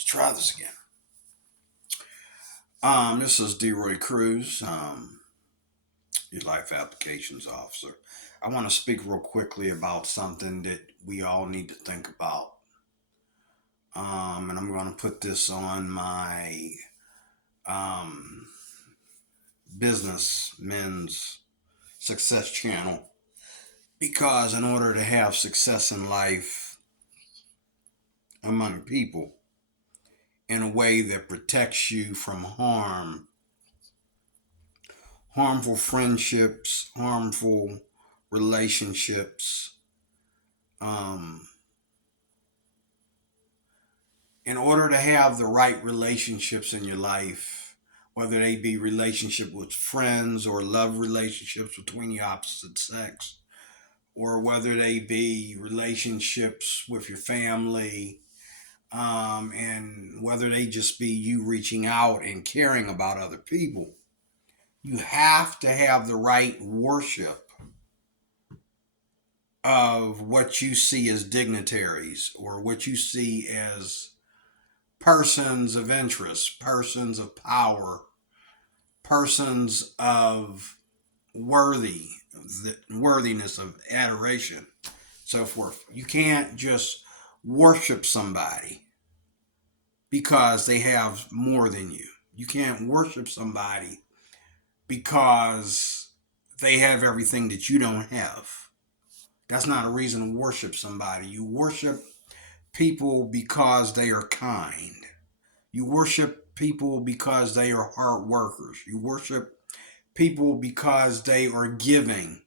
Let's try this again. This is DeRoy Cruz, your life applications officer. I want to speak real quickly about something that we all need to think about. And I'm going to put this on my um, business men's success channel because in order to have success in life among people in a way that protects you from harmful friendships, harmful relationships. Um, in order to have the right relationships in your life, whether they be relationship with friends or love relationships between the opposite sex, or whether they be relationships with your family, and whether they just be you reaching out and caring about other people, you have to have the right worship of what you see as dignitaries or what you see as persons of interest, persons of power, persons of worthy, worthiness of adoration, so forth. You can't just worship somebody because they have more than you. You can't worship somebody because they have everything that you don't have. That's not a reason to worship somebody. You worship people because they are kind. You worship people because they are hard workers. You worship people because they are giving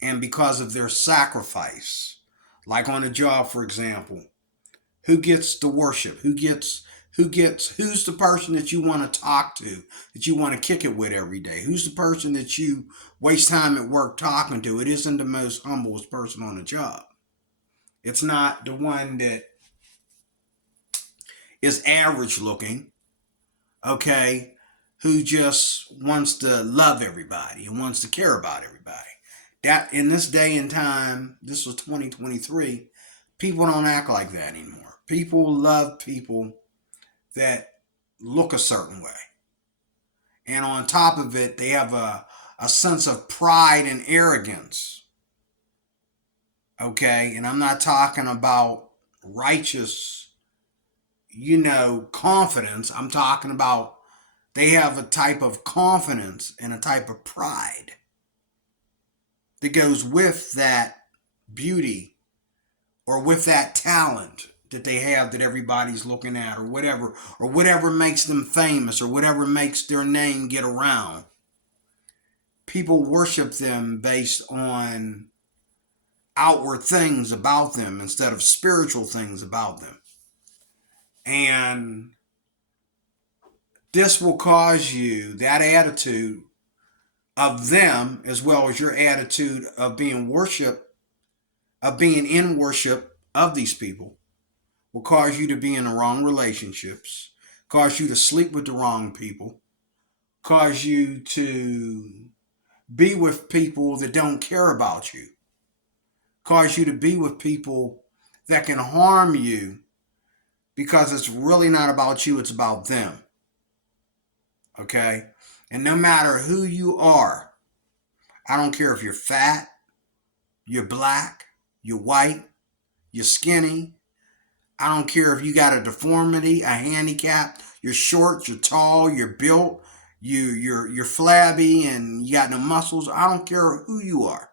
and because of their sacrifice. Like on a job, for example, who gets the worship? Who's the person that you want to talk to, that you want to kick it with every day? Who's the person that you waste time at work talking to? It isn't the most humblest person on the job. It's not the one that is average looking, okay, who just wants to love everybody and wants to care about everybody. That in this day and time, this was 2023, people don't act like that anymore. People love people that look a certain way. And on top of it, they have a sense of pride and arrogance. Okay. And I'm not talking about righteous, confidence. I'm talking about they have a type of confidence and a type of pride that goes with that beauty or with that talent that they have that everybody's looking at or whatever makes them famous or whatever makes their name get around. People worship them based on outward things about them instead of spiritual things about them. And this will cause you that attitude of them as well as your attitude of being in worship of these people will cause you to be in the wrong relationships, cause you to sleep with the wrong people, cause you to be with people that don't care about you, cause you to be with people that can harm you because it's really not about you, it's about them. Okay? And no matter who you are, I don't care if you're fat, you're black, you're white, you're skinny. I don't care if you got a deformity, a handicap, you're short, you're tall, you're built, you're flabby and you got no muscles. I don't care who you are.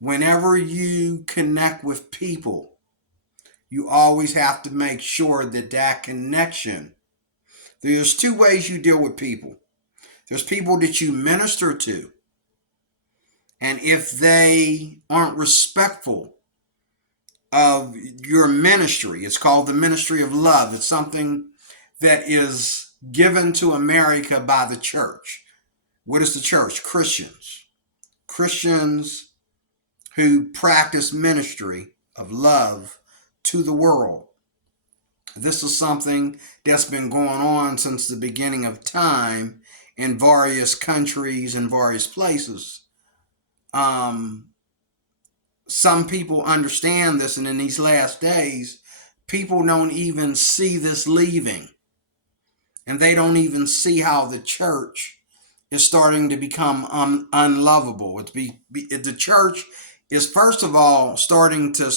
Whenever you connect with people, you always have to make sure that that connection. There's two ways you deal with people. There's people that you minister to, and if they aren't respectful of your ministry, it's called the ministry of love. It's something that is given to America by the church. What is the church? Christians. Christians who practice ministry of love to the world. This is something that's been going on since the beginning of time in various countries and various places. Um, some people understand this, and in these last days, People don't even see this leaving. And they don't even see how the church is starting to become unlovable. The church is, first of all, starting to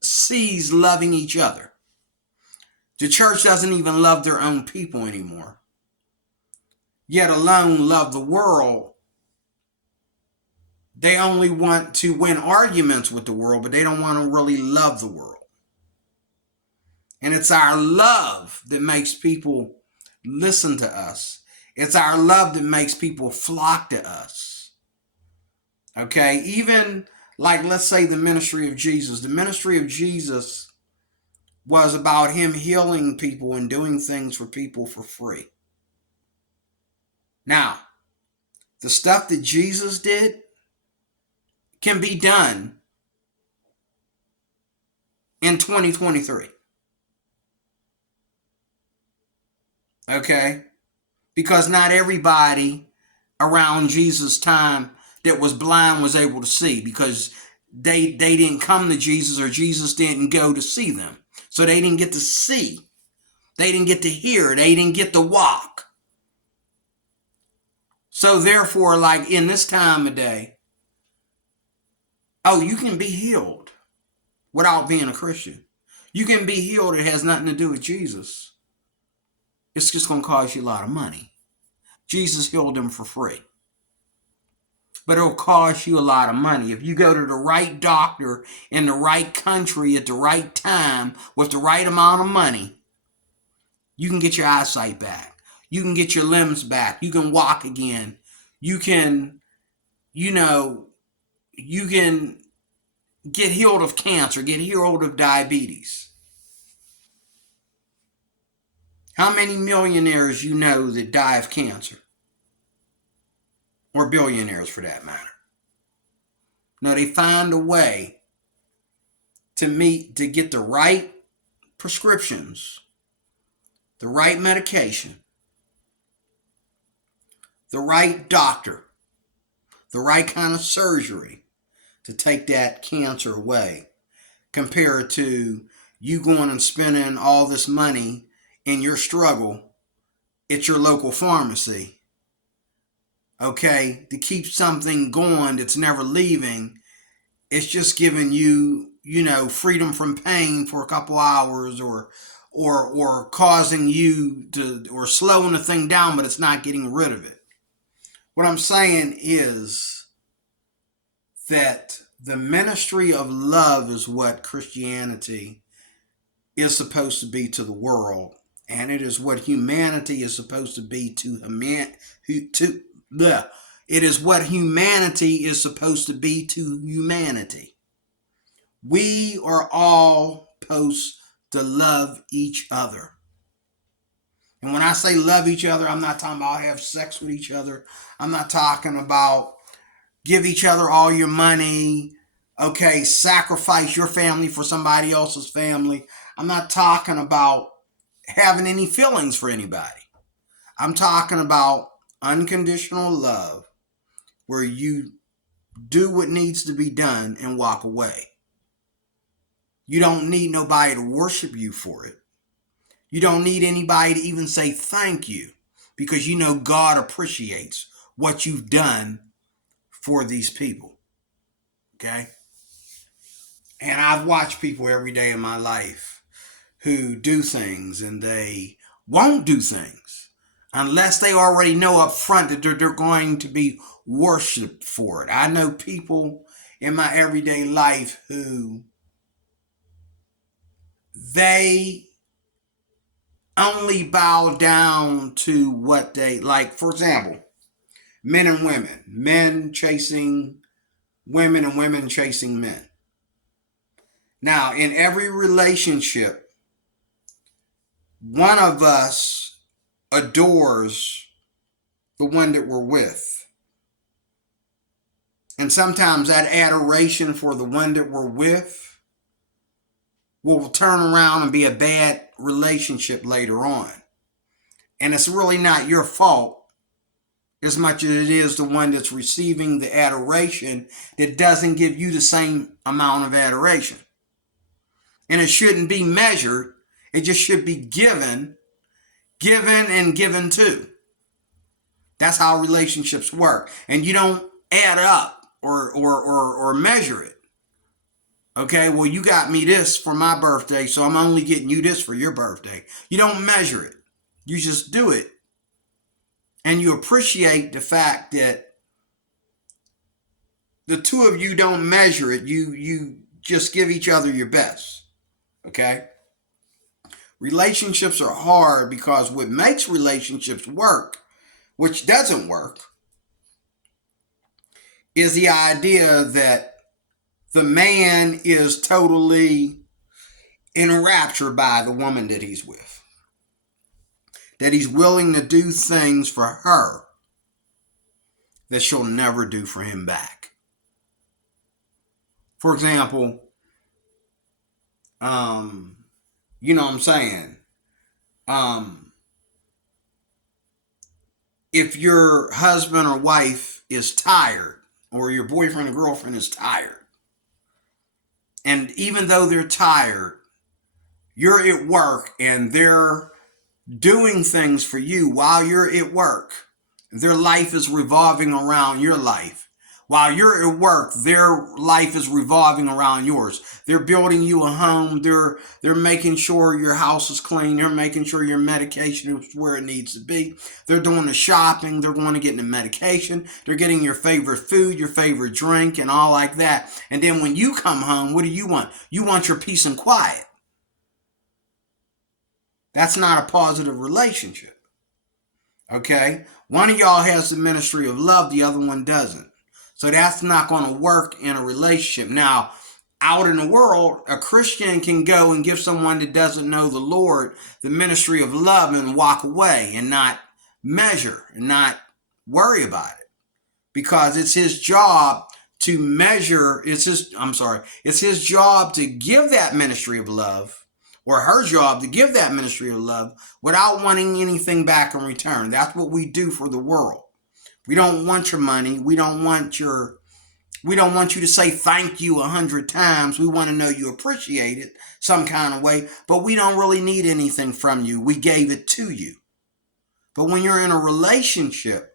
cease loving each other. The church doesn't even love their own people anymore, yet alone love the world. They only want to win arguments with the world, but they don't want to really love the world. And it's our love that makes people listen to us. It's our love that makes people flock to us. Okay, even like, let's say, the ministry of Jesus. The ministry of Jesus was about him healing people and doing things for people for free. Now, the stuff that Jesus did can be done in 2023. Okay? Because not everybody around Jesus' time that was blind was able to see, because they didn't come to Jesus, or Jesus didn't go to see them. So they didn't get to see. They didn't get to hear. They didn't get to walk. So therefore, like in this time of day, oh, you can be healed without being a Christian. You can be healed. It has nothing to do with Jesus. It's just going to cost you a lot of money. Jesus healed them for free. But it'll cost you a lot of money. If you go to the right doctor in the right country at the right time with the right amount of money, you can get your eyesight back. You can get your limbs back. You can walk again. You can, you can get healed of cancer, get healed of diabetes. How many millionaires you know that die of cancer? Or billionaires, for that matter? No, they find a way to get the right prescriptions, the right medication, the right doctor, the right kind of surgery to take that cancer away, compared to you going and spending all this money in your struggle at your local pharmacy, okay, to keep something going that's never leaving. It's just giving you, freedom from pain for a couple hours, or causing you to, or slowing the thing down, but it's not getting rid of it. What I'm saying is that the ministry of love is what Christianity is supposed to be to the world, and it is what humanity is supposed to be it is what humanity is supposed to be to humanity. We are all supposed to love each other. And when I say love each other, I'm not talking about have sex with each other. I'm not talking about give each other all your money. Okay, sacrifice your family for somebody else's family. I'm not talking about having any feelings for anybody. I'm talking about unconditional love, where you do what needs to be done and walk away. You don't need nobody to worship you for it. You don't need anybody to even say thank you, because you know God appreciates what you've done for these people. Okay? And I've watched people every day in my life who do things, and they won't do things unless they already know up front that they're going to be worshiped for it. I know people in my everyday life who they only bow down to what they like. For example, men and women, men chasing women and women chasing men. Now, in every relationship, one of us adores the one that we're with. And sometimes that adoration for the one that we're with will turn around and be a bad relationship later on. And it's really not your fault as much as it is the one that's receiving the adoration that doesn't give you the same amount of adoration. and it shouldn't be measured. It just should be given, and given to. That's how relationships work. And you don't add up or measure it. Okay, well, you got me this for my birthday, so I'm only getting you this for your birthday. You don't measure it. You just do it. And you appreciate the fact that the two of you don't measure it. You just give each other your best. Okay? Relationships are hard because what makes relationships work, which doesn't work, is the idea that the man is totally enraptured by the woman that he's with. That he's willing to do things for her that she'll never do for him back. For example, you know what I'm saying? If your husband or wife is tired, or your boyfriend or girlfriend is tired, and even though they're tired, you're at work and they're doing things for you while you're at work. Their life is revolving around your life. While you're at work, their life is revolving around yours. They're building you a home. They're making sure your house is clean. They're making sure your medication is where it needs to be. They're doing the shopping. They're going to get the medication. They're getting your favorite food, your favorite drink, and all like that. And then when you come home, what do you want? You want your peace and quiet. That's not a positive relationship. Okay? One of y'all has the ministry of love, the other one doesn't. So that's not going to work in a relationship. Now, out in the world, a Christian can go and give someone that doesn't know the Lord the ministry of love and walk away and not measure and not worry about it. Because it's his job to measure, it's his job to give that ministry of love, or her job to give that ministry of love without wanting anything back in return. That's what we do for the world. We don't want your money. We don't want you to say thank you 100 times. We want to know you appreciate it some kind of way, but we don't really need anything from you. We gave it to you. But when you're in a relationship,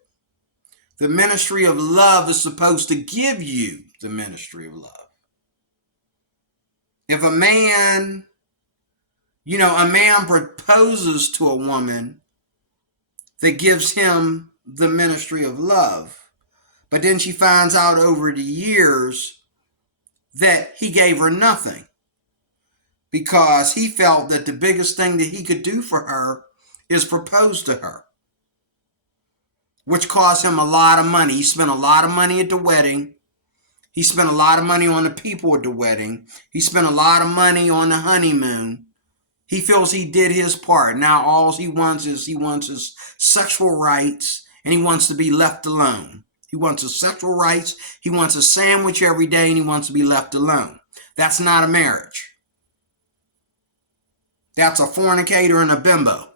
the ministry of love is supposed to give you the ministry of love. If a man proposes to a woman that gives him the ministry of love, but then she finds out over the years that he gave her nothing because he felt that the biggest thing that he could do for her is propose to her, which cost him a lot of money. He spent a lot of money at the wedding. He spent a lot of money on the people at the wedding. He spent a lot of money on the honeymoon. He feels he did his part. Now all he wants his sexual rights, and he wants to be left alone. He wants his sexual rights. He wants a sandwich every day, and he wants to be left alone. That's not a marriage. That's a fornicator and a bimbo.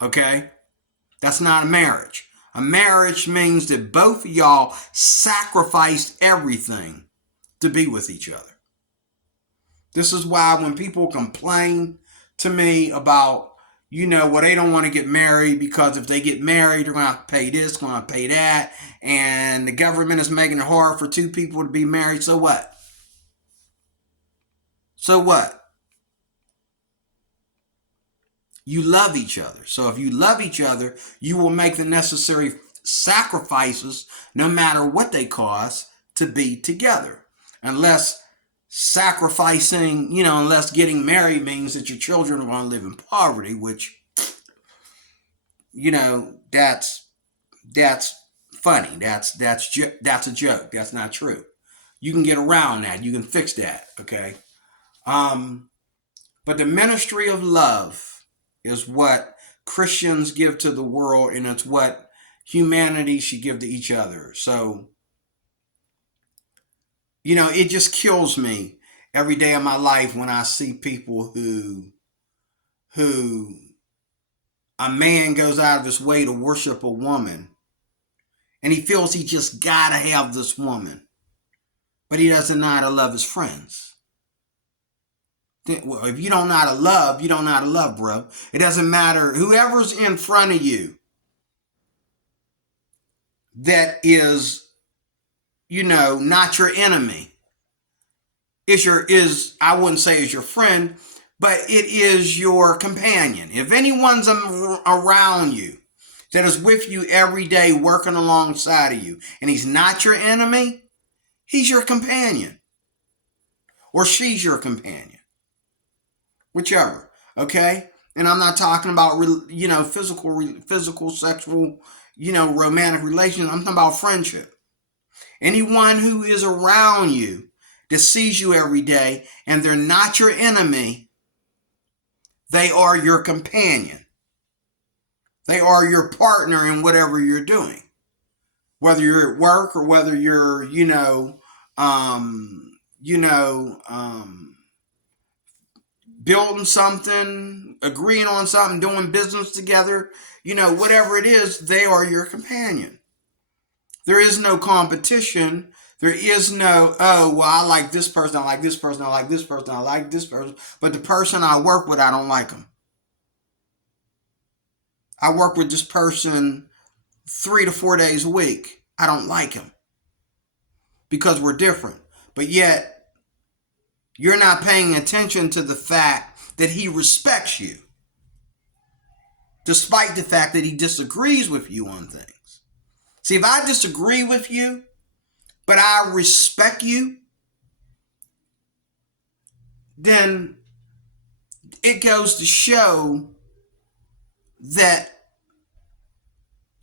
Okay? That's not a marriage. A marriage means that both of y'all sacrificed everything to be with each other. This is why when people complain to me about, they don't want to get married because if they get married, they're going to have to pay this, going to pay that, and the government is making it hard for two people to be married. So what? So what? You love each other. So if you love each other, you will make the necessary sacrifices, no matter what they cost, to be together. Unless getting married means that your children are going to live in poverty, which, that's funny. That's a joke. That's not true. You can get around that. You can fix that. Okay. But the ministry of love is what Christians give to the world, and it's what humanity should give to each other. So, it just kills me every day of my life when I see people who a man goes out of his way to worship a woman, and he feels he just gotta have this woman, but he doesn't know how to love his friends. Well, if you don't know how to love, you don't know how to love, bro. It doesn't matter. Whoever's in front of you that is, not your enemy is I wouldn't say is your friend, but it is your companion. If anyone's around you that is with you every day, working alongside of you, and he's not your enemy, he's your companion, or she's your companion, whichever. Okay, and I'm not talking about physical, sexual, romantic relations. I'm talking about friendship. Anyone who is around you that sees you every day and they're not your enemy, they are your companion. They are your partner in whatever you're doing. Whether you're at work or whether you're, building something, agreeing on something, doing business together, whatever it is, they are your companion. There is no competition. There is no, oh, well, I like this person, I like this person, I like this person, I like this person, but the person I work with, I don't like them. I work with this person 3 to 4 days a week. I don't like him because we're different. But yet, you're not paying attention to the fact that he respects you, despite the fact that he disagrees with you on things. See, if I disagree with you, but I respect you, then it goes to show that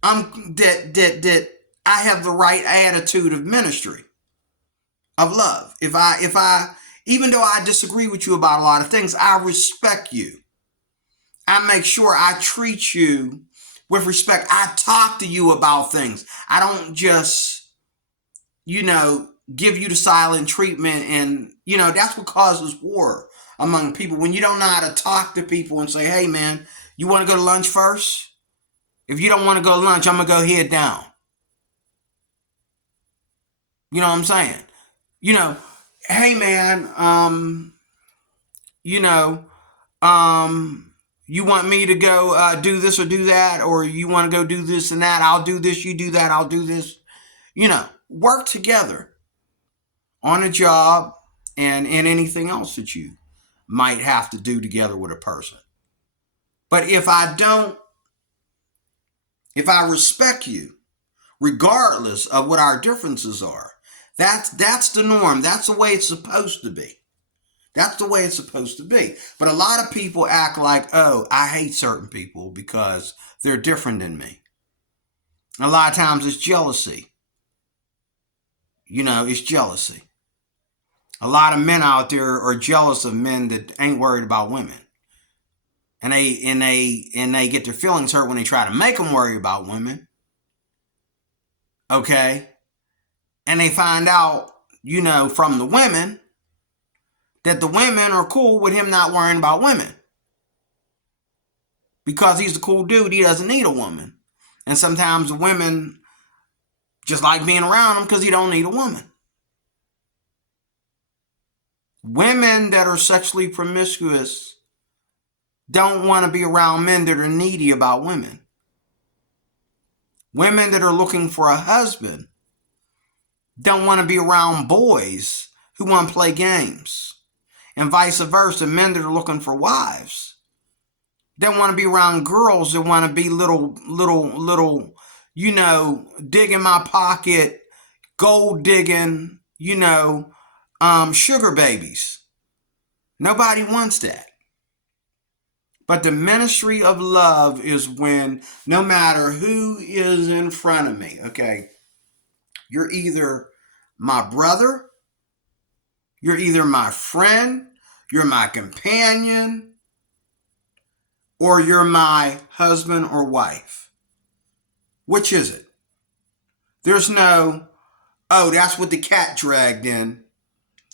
that I have the right attitude of ministry, of love. If I even though I disagree with you about a lot of things, I respect you. I make sure I treat you with respect. I talk to you about things. I don't just, give you the silent treatment. And, that's what causes war among people. When you don't know how to talk to people and say, hey, man, you want to go to lunch first? If you don't want to go to lunch, I'm going to go head down. You know what I'm saying? Hey, man, you want me to go do this or do that, or you want to go do this and that, I'll do this, you do that, I'll do this. Work together on a job and anything else that you might have to do together with a person. But if I respect you, regardless of what our differences are, that's the norm. That's the way it's supposed to be. That's the way it's supposed to be. But a lot of people act like, oh, I hate certain people because they're different than me. A lot of times it's jealousy. It's jealousy. A lot of men out there are jealous of men that ain't worried about women. And they get their feelings hurt when they try to make them worry about women. Okay? And they find out, from the women, that the women are cool with him not worrying about women. Because he's a cool dude, he doesn't need a woman. And sometimes the women just like being around him because he don't need a woman. Women that are sexually promiscuous don't want to be around men that are needy about women. Women that are looking for a husband don't want to be around boys who want to play games. And vice versa, men that are looking for wives don't want to be around girls that want to be little, dig in my pocket, gold digging, sugar babies. Nobody wants that. But the ministry of love is when no matter who is in front of me, okay, you're either my brother, you're either my friend, you're my companion, or you're my husband or wife. Which is it? There's no, oh, that's what the cat dragged in,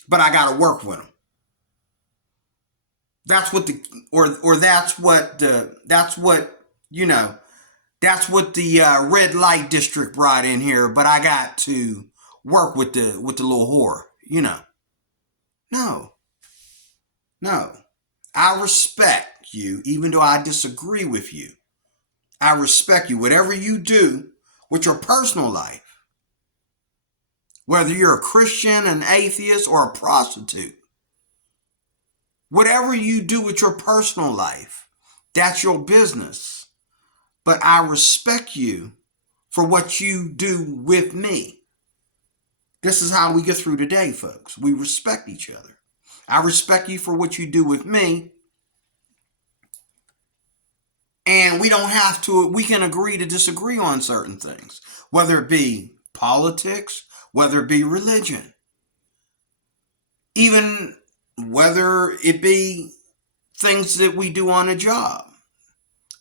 but I got to work with him. That's what the red light district brought in here, but I got to work with the little whore, No. I respect you, even though I disagree with you. I respect you. Whatever you do with your personal life, whether you're a Christian, an atheist, or a prostitute, whatever you do with your personal life, that's your business. But I respect you for what you do with me. This is how we get through the day, folks. We respect each other. I respect you for what you do with me. And we don't have to, we can agree to disagree on certain things, whether it be politics, whether it be religion, even whether it be things that we do on a job.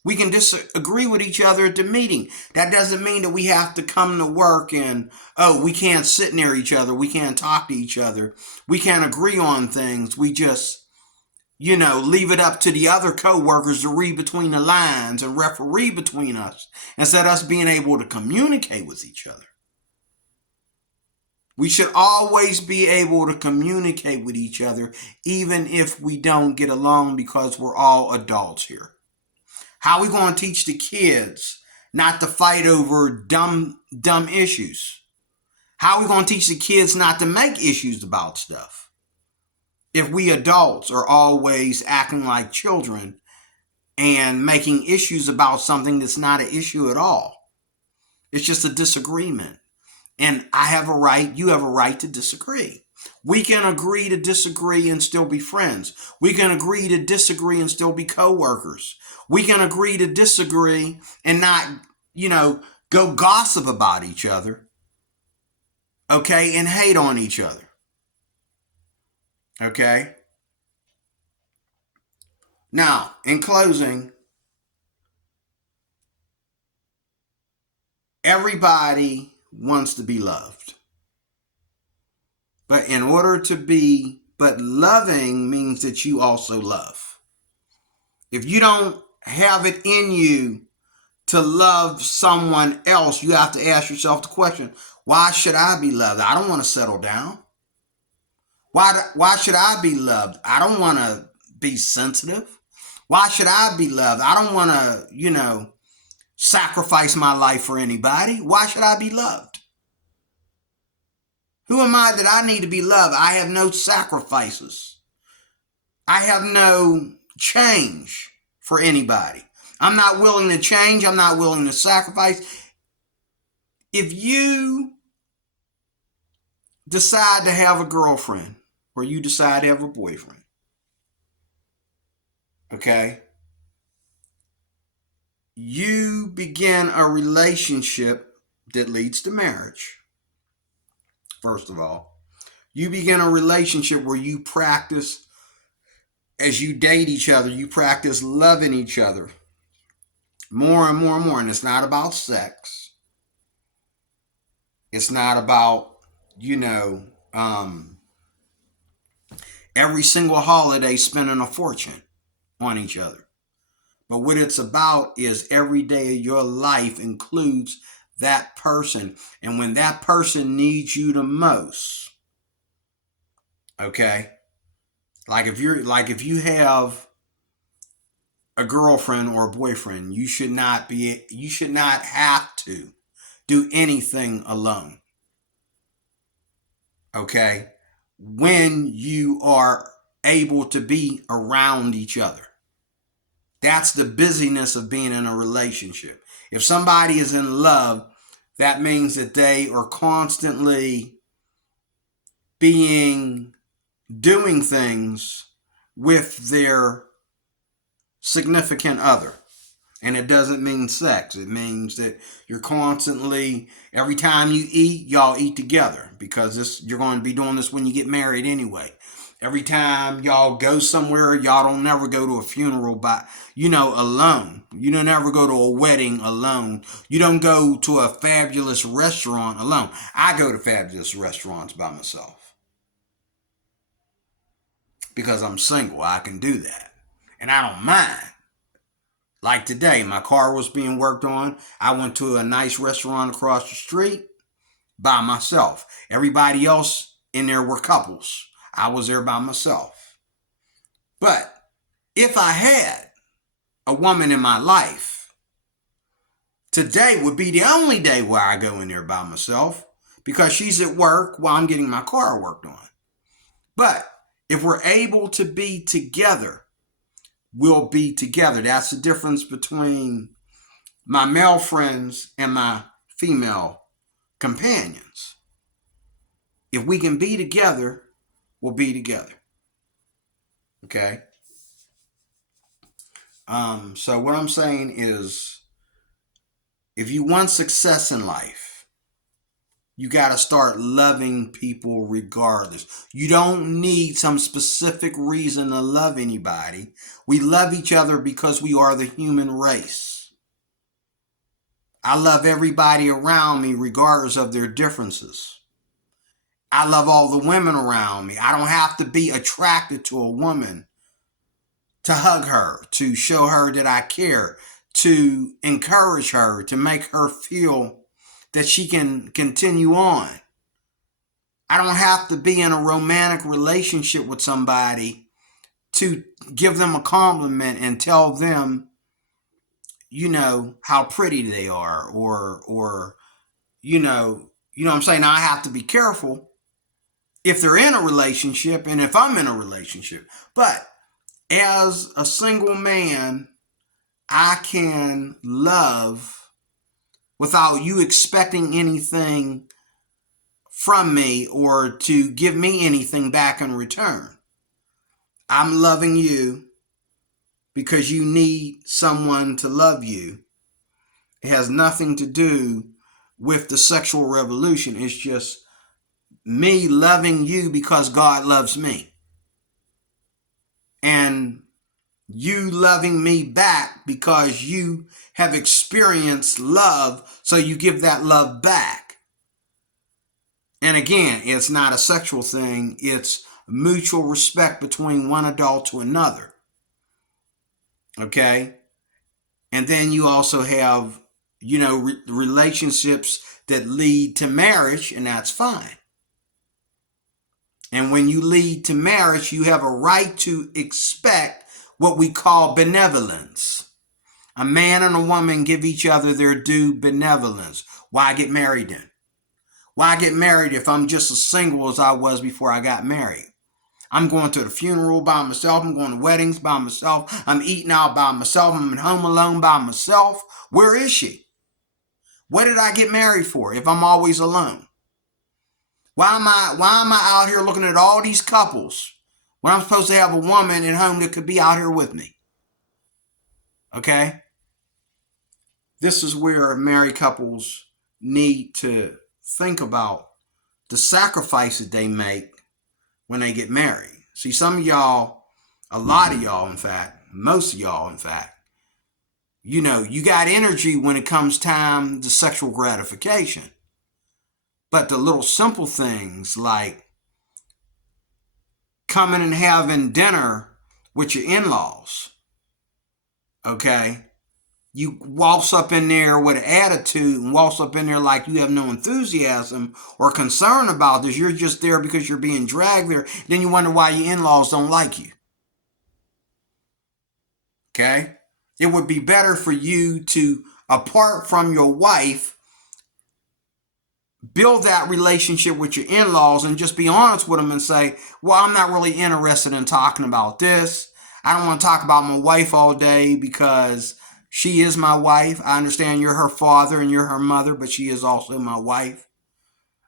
We can disagree with each other at the meeting. That doesn't mean that we have to come to work and, oh, we can't sit near each other. We can't talk to each other. We can't agree on things. We just, leave it up to the other co-workers to read between the lines and referee between us instead of us being able to communicate with each other. We should always be able to communicate with each other, even if we don't get along, because we're all adults here. How are we going to teach the kids not to fight over dumb issues? How are we going to teach the kids not to make issues about stuff if we adults are always acting like children and making issues about something that's not an issue at all? It's just a disagreement. And I have a right, you have a right to disagree. We can agree to disagree and still be friends. We can agree to disagree and still be co-workers. We can agree to disagree and not, go gossip about each other, okay, and hate on each other, okay? Now, in closing, everybody wants to be loved. But loving means that you also love. If you don't have it in you to love someone else, you have to ask yourself the question, why should I be loved? I don't want to settle down. Why should I be loved? I don't want to be sensitive. Why should I be loved? I don't want to, sacrifice my life for anybody. Why should I be loved? Who am I that I need to be loved? I have no sacrifices. I have no change for anybody. I'm not willing to change. I'm not willing to sacrifice. If you decide to have a girlfriend or you decide to have a boyfriend, okay, you begin a relationship that leads to marriage. First of all, you begin a relationship where you practice, as you date each other, you practice loving each other more and more and more. And it's not about sex. It's not about, every single holiday spending a fortune on each other. But what it's about is every day of your life includes that person. And when that person needs you the most, okay, like if you have a girlfriend or a boyfriend, you should not have to do anything alone. Okay? When you are able to be around each other. That's the busyness of being in a relationship. If somebody is in love, that means that they are constantly doing things with their significant other. And it doesn't mean sex. It means that you're constantly, every time you eat, y'all eat together, because you're going to be doing this when you get married anyway. Every time y'all go somewhere, y'all don't never go to a funeral alone. You don't ever go to a wedding alone. You don't go to a fabulous restaurant alone. I go to fabulous restaurants by myself because I'm single. I can do that. And I don't mind. Like today, my car was being worked on. I went to a nice restaurant across the street by myself. Everybody else in there were couples. I was there by myself. But If I had a woman in my life, today would be the only day where I go in there by myself because she's at work while I'm getting my car worked on. But if we're able to be together, we'll be together. That's the difference between my male friends and my female companions. If we can be together, we'll be together. Okay? So what I'm saying is, if you want success in life, you got to start loving people regardless. You don't need some specific reason to love anybody. We love each other because we are the human race. I love everybody around me regardless of their differences. I love all the women around me. I don't have to be attracted to a woman to hug her, to show her that I care, to encourage her, to make her feel that she can continue on. I don't have to be in a romantic relationship with somebody to give them a compliment and tell them, how pretty they are, or what I'm saying. Now, I have to be careful if they're in a relationship and if I'm in a relationship. But as a single man, I can love without you expecting anything from me or to give me anything back in return. I'm loving you because you need someone to love you. It has nothing to do with the sexual revolution. It's just me loving you because God loves me. And you loving me back because you have experienced love, so you give that love back. And again, it's not a sexual thing. It's mutual respect between one adult to another. Okay? And then you also have, relationships that lead to marriage, and that's fine. And when you lead to marriage, you have a right to expect what we call benevolence. A man and a woman give each other their due benevolence. Why get married then? Why get married if I'm just as single as I was before I got married? I'm going to the funeral by myself. I'm going to weddings by myself. I'm eating out by myself. I'm at home alone by myself. Where is she? What did I get married for if I'm always alone? Why am I out here looking at all these couples when I'm supposed to have a woman at home that could be out here with me? Okay? This is where married couples need to think about the sacrifices they make when they get married. See, some of y'all, a lot of y'all, in fact, most of y'all, in fact, you got energy when it comes time to sexual gratification. But the little simple things like coming and having dinner with your in-laws, okay? You waltz up in there with an attitude and waltz up in there like you have no enthusiasm or concern about this. You're just there because you're being dragged there. Then you wonder why your in-laws don't like you. Okay? It would be better for you to, apart from your wife, build that relationship with your in-laws and just be honest with them and say, well, I'm not really interested in talking about this. I don't want to talk about my wife all day because she is my wife. I understand you're her father and you're her mother, but she is also my wife.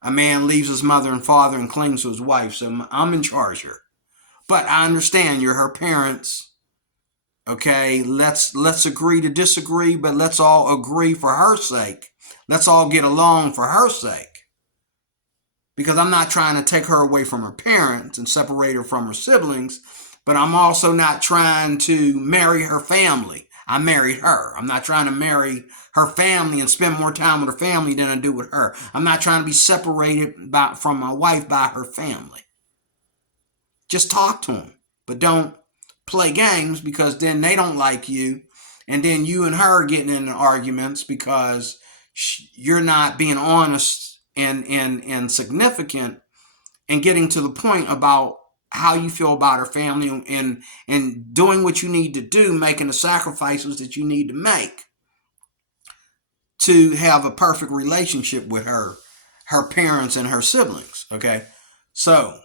A man leaves his mother and father and clings to his wife, so I'm in charge here. But I understand you're her parents. Okay, let's agree to disagree, but let's all agree for her sake. Let's all get along for her sake. Because I'm not trying to take her away from her parents and separate her from her siblings, but I'm also not trying to marry her family. I married her. I'm not trying to marry her family and spend more time with her family than I do with her. I'm not trying to be separated from my wife by her family. Just talk to them, but don't play games, because then they don't like you, and then you and her are getting into arguments because you're not being honest and significant and getting to the point about how you feel about her family, and doing what you need to do, making the sacrifices that you need to make to have a perfect relationship with her parents and her siblings. Okay. So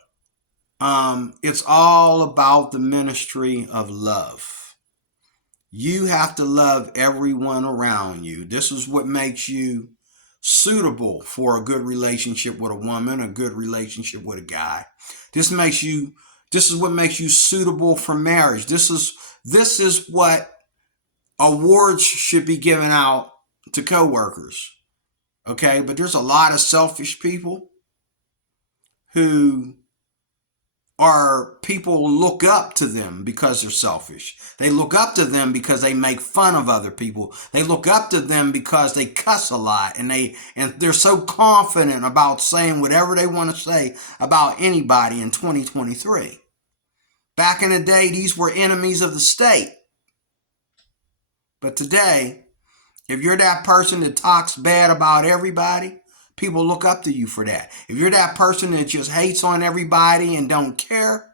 it's all about the ministry of love. You have to love everyone around you. This is what makes you suitable for a good relationship with a woman, a good relationship with a guy. This is what makes you suitable for marriage. This is what awards should be given out to coworkers. Okay, but there's a lot of selfish people who people look up to them because they're selfish. They look up to them because they make fun of other people. They look up to them because they cuss a lot, and they're so confident about saying whatever they want to say about anybody in 2023. Back in the day, these were enemies of the state. But today, if you're that person that talks bad about everybody, people look up to you for that. If you're that person that just hates on everybody and don't care,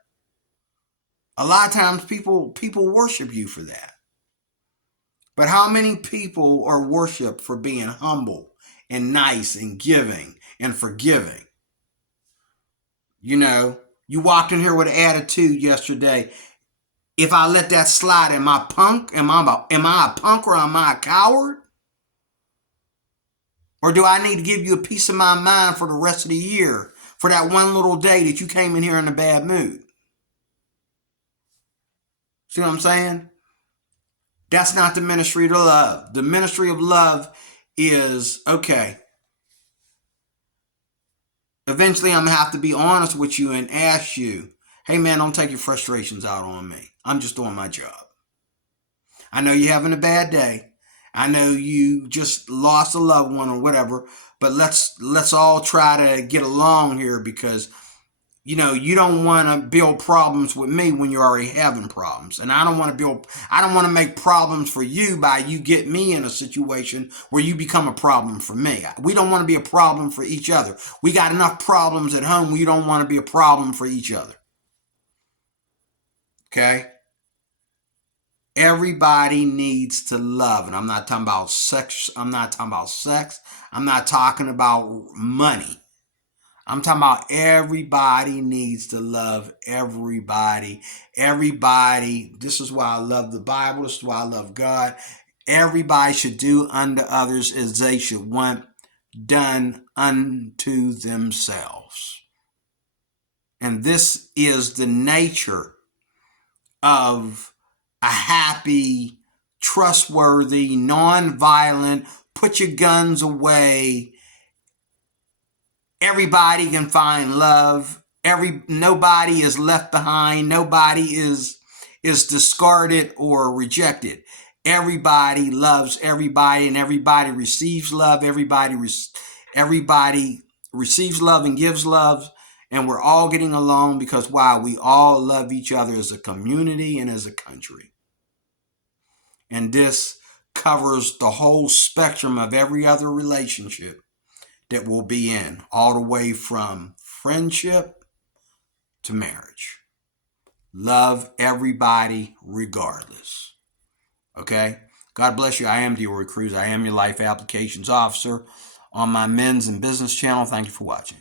a lot of times people worship you for that. But how many people are worshiped for being humble and nice and giving and forgiving? You know, you walked in here with an attitude yesterday. If I let that slide, am I punk? Am I a punk, or am I a coward? Or do I need to give you a piece of my mind for the rest of the year, for that one little day that you came in here in a bad mood? See what I'm saying? That's not the ministry of love. The ministry of love is, okay, eventually I'm going to have to be honest with you and ask you, hey man, don't take your frustrations out on me. I'm just doing my job. I know you're having a bad day. I know you just lost a loved one or whatever, but let's all try to get along here, because you don't want to build problems with me when you're already having problems. And I don't want to make problems for you by you get me in a situation where you become a problem for me. We don't want to be a problem for each other. We got enough problems at home. We don't want to be a problem for each other. Okay? Everybody needs to love. And I'm not talking about sex. I'm not talking about sex. I'm not talking about money. I'm talking about everybody needs to love everybody. Everybody. This is why I love the Bible. This is why I love God. Everybody should do unto others as they should want done unto themselves. And this is the nature of a happy, trustworthy, non-violent, put your guns away. Everybody can find love. Nobody is left behind. Nobody is discarded or rejected. Everybody loves everybody, and everybody receives love. Everybody receives love and gives love, and we're all getting along because why? We all love each other as a community and as a country. And this covers the whole spectrum of every other relationship that we'll be in, all the way from friendship to marriage. Love everybody regardless. Okay? God bless you. I am Dior Cruz. I am your Life Applications Officer on my Men's and Business channel. Thank you for watching.